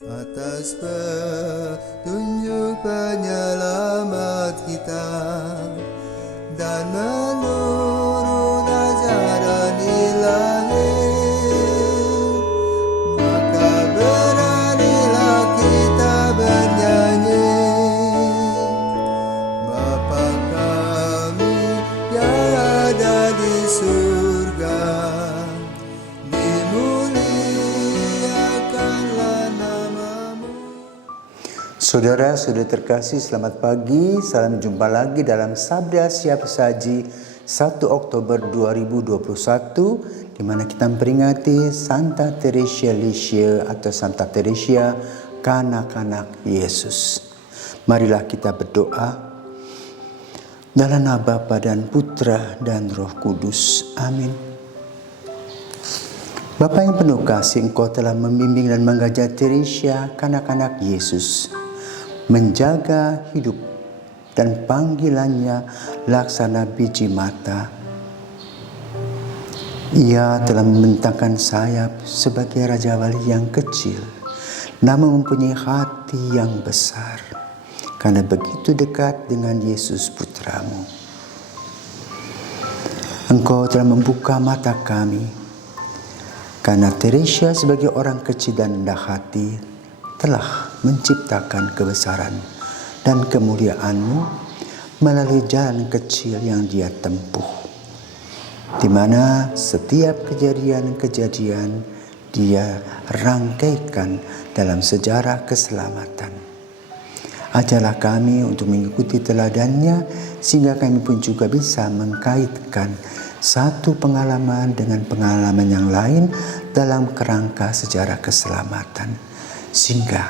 Atas petunjuk penyelamat kita dan menurut ajaran ilahi, maka beranilah kita bernyanyi. Bapa kami yang ada di surga, dimuliakanlah namamu. Saudara-saudara terkasih, selamat pagi. Salam jumpa lagi dalam Sabda Siap Saji 1 Oktober 2021, di mana kita memperingati Santa Teresia Lisieux atau Santa Teresia kanak-kanak Yesus. Marilah kita berdoa. Dalam nama Bapa dan Putra dan Roh Kudus. Amin. Bapa yang penuh kasih, Engkau telah membimbing dan mengajar Teresia kanak-kanak Yesus menjaga hidup dan panggilannya laksana biji mata. Ia telah membentangkan sayap sebagai Raja Wali yang kecil, namun mempunyai hati yang besar, karena begitu dekat dengan Yesus Putramu. Engkau telah membuka mata kami, karena Teresia sebagai orang kecil dan rendah hati telah menciptakan kebesaran dan kemuliaan-Mu melalui jalan kecil yang dia tempuh, di mana setiap kejadian-kejadian dia rangkaikan dalam sejarah keselamatan. Ajarlah kami untuk mengikuti teladannya, sehingga kami pun juga bisa mengkaitkan satu pengalaman dengan pengalaman yang lain dalam kerangka sejarah keselamatan, sehingga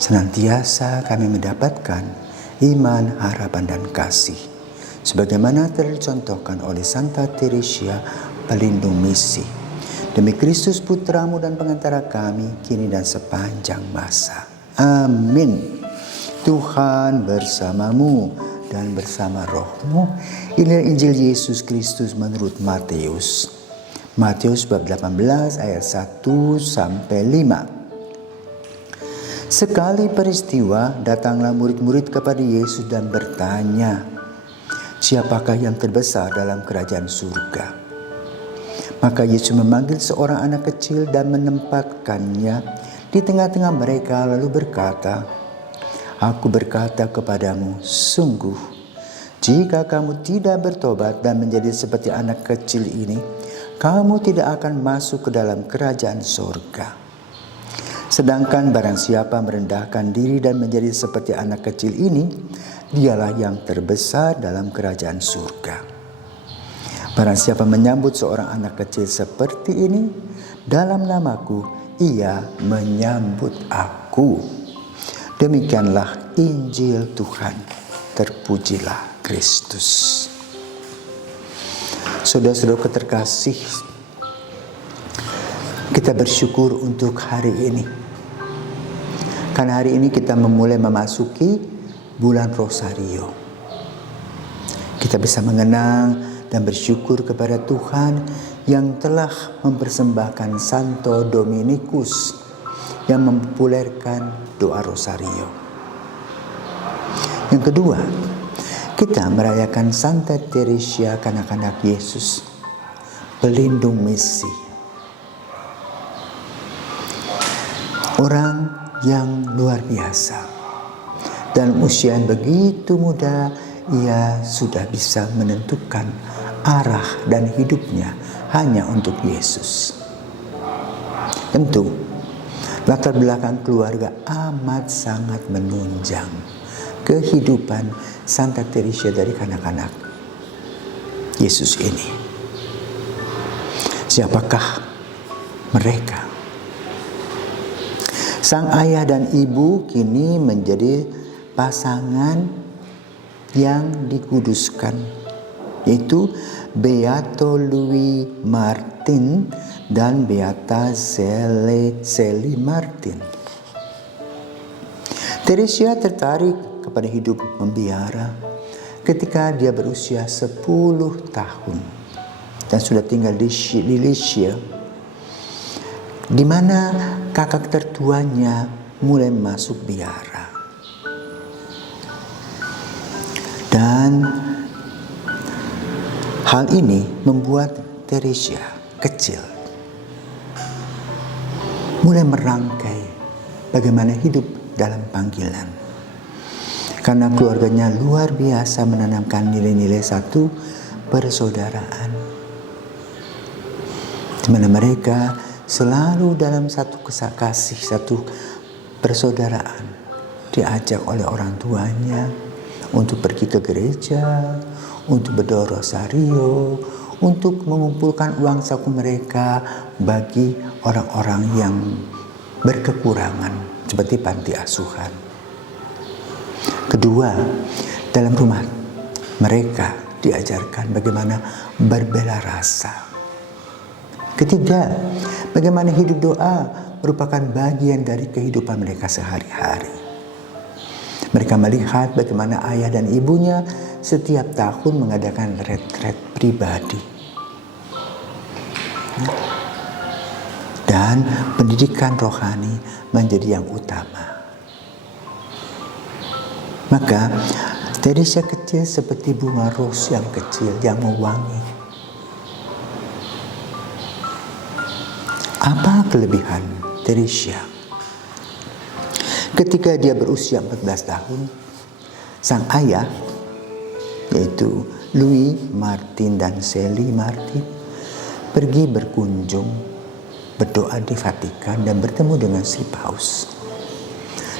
senantiasa kami mendapatkan iman, harapan, dan kasih, sebagaimana telah dicontohkan oleh Santa Teresia pelindung misi. Demi Kristus Putramu dan pengantara kami, kini dan sepanjang masa. Amin. Tuhan bersamamu dan bersama rohmu. Inilah Injil Yesus Kristus menurut Matius. Matius bab 18 ayat 1 sampai 5. Sekali peristiwa, datanglah murid-murid kepada Yesus dan bertanya, "Siapakah yang terbesar dalam kerajaan surga?" Maka Yesus memanggil seorang anak kecil dan menempatkannya di tengah-tengah mereka, lalu berkata, "Aku berkata kepadamu, sungguh, jika kamu tidak bertobat dan menjadi seperti anak kecil ini, kamu tidak akan masuk ke dalam kerajaan surga. Sedangkan barang siapa merendahkan diri dan menjadi seperti anak kecil ini, dialah yang terbesar dalam kerajaan surga. Barang siapa menyambut seorang anak kecil seperti ini dalam namaku, ia menyambut aku." Demikianlah Injil Tuhan. Terpujilah Kristus. Saudara-saudara terkasih, kita bersyukur untuk hari ini, karena hari ini kita memasuki bulan Rosario. Kita bisa mengenang dan bersyukur kepada Tuhan yang telah mempersembahkan Santo Dominikus yang mempopulerkan doa Rosario. Yang kedua, kita merayakan Santa Teresia kanak-kanak Yesus, pelindung misi. Orang yang luar biasa. Dalam usia yang begitu muda, ia sudah bisa menentukan arah dan hidupnya hanya untuk Yesus. Tentu, latar belakang keluarga amat sangat menunjang kehidupan Santa Teresia dari kanak-kanak Yesus ini. Siapakah mereka? Sang ayah dan ibu kini menjadi pasangan yang dikuduskan, yaitu Beato Louis Martin dan Beata Zélie Martin. Teresia tertarik kepada hidup membiara ketika dia berusia 10 tahun dan sudah tinggal di Lisieux, di mana kakak tertuanya mulai masuk biara. Dan hal ini membuat Teresia kecil mulai merangkai bagaimana hidup dalam panggilan. Karena keluarganya luar biasa menanamkan nilai-nilai satu persaudaraan, di mana mereka selalu dalam satu kasih, satu persaudaraan, diajak oleh orang tuanya untuk pergi ke gereja, untuk berdoa rosario, untuk mengumpulkan uang saku mereka bagi orang-orang yang berkekurangan seperti panti asuhan. Kedua, dalam rumah mereka diajarkan bagaimana berbela rasa. Ketiga, bagaimana hidup doa merupakan bagian dari kehidupan mereka sehari-hari. Mereka melihat bagaimana ayah dan ibunya setiap tahun mengadakan retret pribadi. Dan pendidikan rohani menjadi yang utama. Maka Teresia kecil seperti bunga ros yang kecil yang mewangi. Apa kelebihan Teresia? Ketika dia berusia 14 tahun, sang ayah, yaitu Louis Martin dan Sally Martin, pergi berkunjung, berdoa di Vatikan dan bertemu dengan si Paus.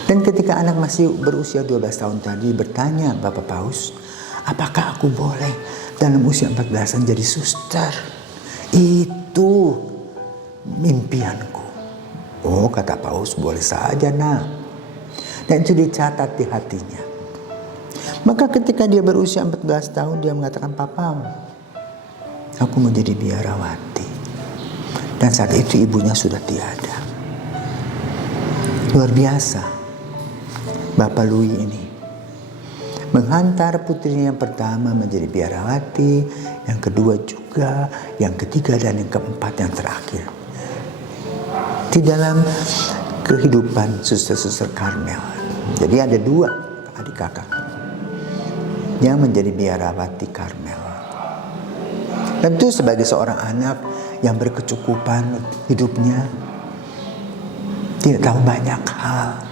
Dan ketika anak masih berusia 12 tahun tadi bertanya Bapak Paus, apakah aku boleh dalam usia 14-an jadi suster? Itu mimpianku. Oh, kata Paus, boleh saja nak. Dan itu dicatat di hatinya. Maka ketika dia berusia 14 tahun, dia mengatakan, Papa, aku mau jadi biarawati. Dan saat itu ibunya sudah tiada. Luar biasa. Bapak Louis ini menghantar putrinya yang pertama menjadi biarawati, yang kedua juga, yang ketiga dan yang keempat yang terakhir. Di dalam kehidupan suster-suster Karmel. Jadi ada 2 adik kakak yang menjadi biarawati Karmel. Tentu sebagai seorang anak yang berkecukupan hidupnya, tidak tahu banyak hal.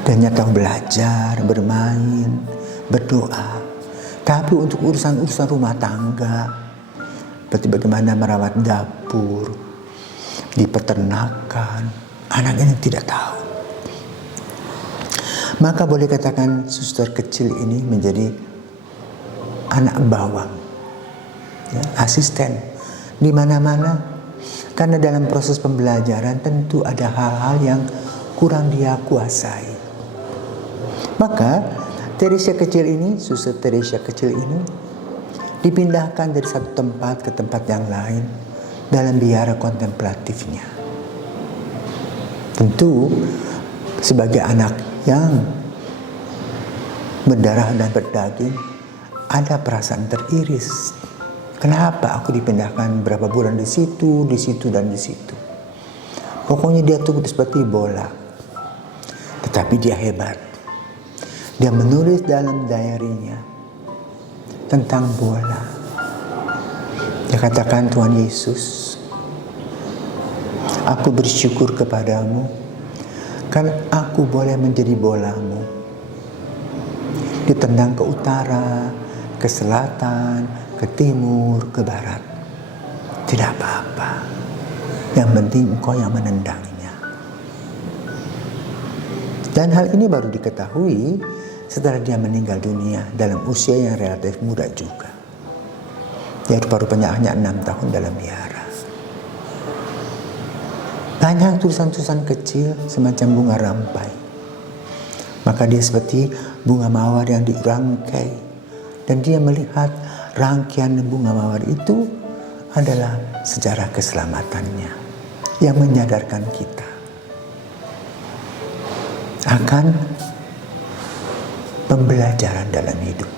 Dan hanya tahu belajar, bermain, berdoa. Tapi untuk urusan-urusan rumah tangga, seperti bagaimana merawat dapur, di peternakan, anak ini tidak tahu. Maka boleh katakan suster kecil ini menjadi anak bawang, ya, asisten di mana-mana. Karena dalam proses pembelajaran tentu ada hal-hal yang kurang dia kuasai. Maka Teresia kecil ini, suster Teresia kecil ini dipindahkan dari satu tempat ke tempat yang lain dalam biara kontemplatifnya. Tentu sebagai anak yang berdarah dan berdaging, ada perasaan teriris. Kenapa aku dipindahkan berapa bulan di situ, dan di situ. Pokoknya dia tuh seperti bola. Tetapi dia hebat. Dia menulis dalam diary-nya tentang bola. Dia katakan, Tuhan Yesus, aku bersyukur kepadamu karena aku boleh menjadi bolamu. Ditendang ke utara, ke selatan, ke timur, ke barat. Tidak apa-apa. Yang penting engkau yang menendangnya. Dan hal ini baru diketahui setelah dia meninggal dunia dalam usia yang relatif muda juga. Dia rupa-rupanya hanya 6 tahun dalam biara. Banyak tulisan-tulisan kecil semacam bunga rampai. Maka dia seperti bunga mawar yang dirangkai. Dan dia melihat rangkaian bunga mawar itu adalah sejarah keselamatannya. Yang menyadarkan kita akan pembelajaran dalam hidup.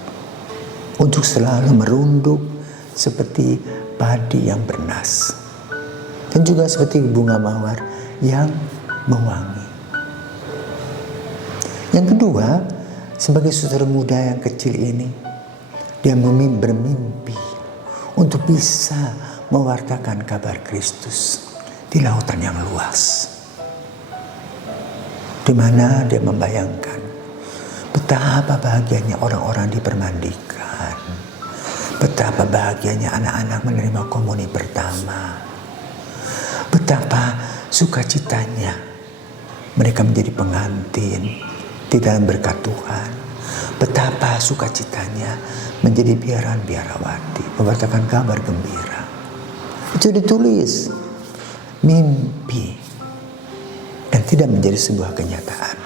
Untuk selalu merunduk seperti padi yang bernas. Dan juga seperti bunga mawar yang mewangi. Yang kedua, sebagai saudara muda yang kecil ini, dia bermimpi untuk bisa mewartakan kabar Kristus di lautan yang luas. Di mana dia membayangkan betapa bahagianya orang-orang dipermandikan, betapa bahagianya anak-anak menerima komuni pertama, betapa sukacitanya mereka menjadi pengantin di dalam berkat Tuhan, betapa sukacitanya menjadi biarawati, memberitakan kabar gembira. Itu ditulis mimpi dan tidak menjadi sebuah kenyataan.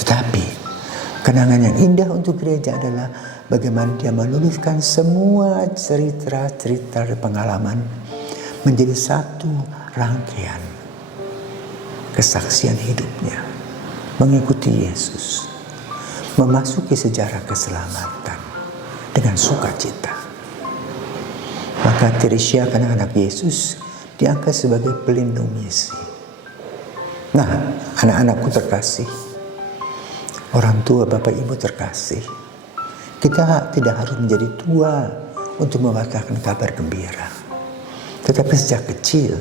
Tetapi kenangan yang indah untuk gereja adalah bagaimana dia menuliskan semua cerita-cerita dan pengalaman menjadi satu rangkaian kesaksian hidupnya mengikuti Yesus, memasuki sejarah keselamatan dengan sukacita. Maka Teresia, anak-anak Yesus, diangkat sebagai pelindung misi. Nah, anak-anakku terkasih, orang tua, bapak, ibu terkasih, kita tidak harus menjadi tua untuk mewartakan kabar gembira. Tetapi sejak kecil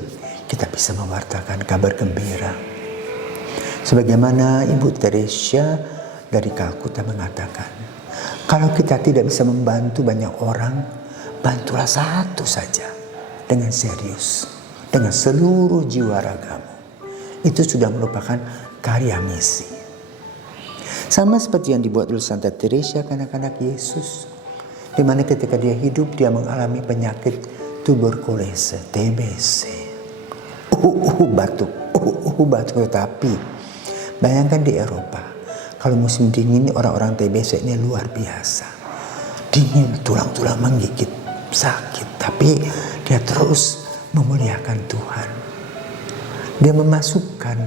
kita bisa mewartakan kabar gembira. Sebagaimana Ibu Teresia dari Kalkuta mengatakan, kalau kita tidak bisa membantu banyak orang, bantulah satu saja dengan serius, dengan seluruh jiwa ragamu. Itu sudah merupakan karya misi. Sama seperti yang dibuat oleh Santa Teresia anak-anak Yesus, di mana ketika dia hidup dia mengalami penyakit tuberkulose, TBC, batuk, tetapi bayangkan di Eropa, kalau musim dingin orang-orang TBC ini luar biasa. Dingin, tulang-tulang menggigit, sakit. Tapi dia terus memuliakan Tuhan. Dia memasukkan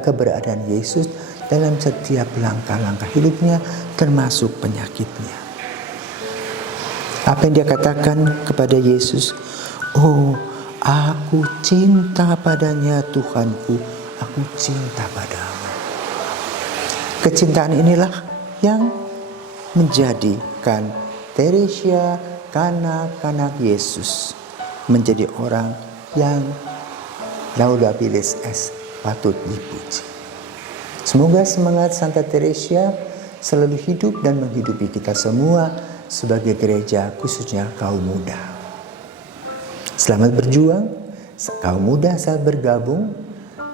keberadaan Yesus dalam setiap langkah-langkah hidupnya, termasuk penyakitnya. Apa yang dia katakan kepada Yesus? Oh, aku cinta padanya Tuhanku, aku cinta padamu. Kecintaan inilah yang menjadikan Teresia, kanak-kanak Yesus, menjadi orang yang laudabilis es, patut dipuji. Semoga semangat Santa Teresia selalu hidup dan menghidupi kita semua sebagai gereja, khususnya kaum muda. Selamat berjuang, kaum muda saat bergabung,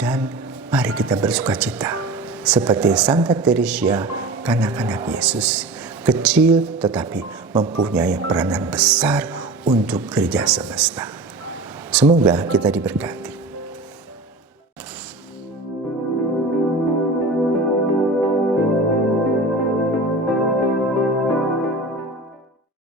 dan mari kita bersukacita seperti Santa Teresia, kanak-kanak Yesus, kecil tetapi mempunyai peranan besar untuk gereja semesta. Semoga kita diberkati.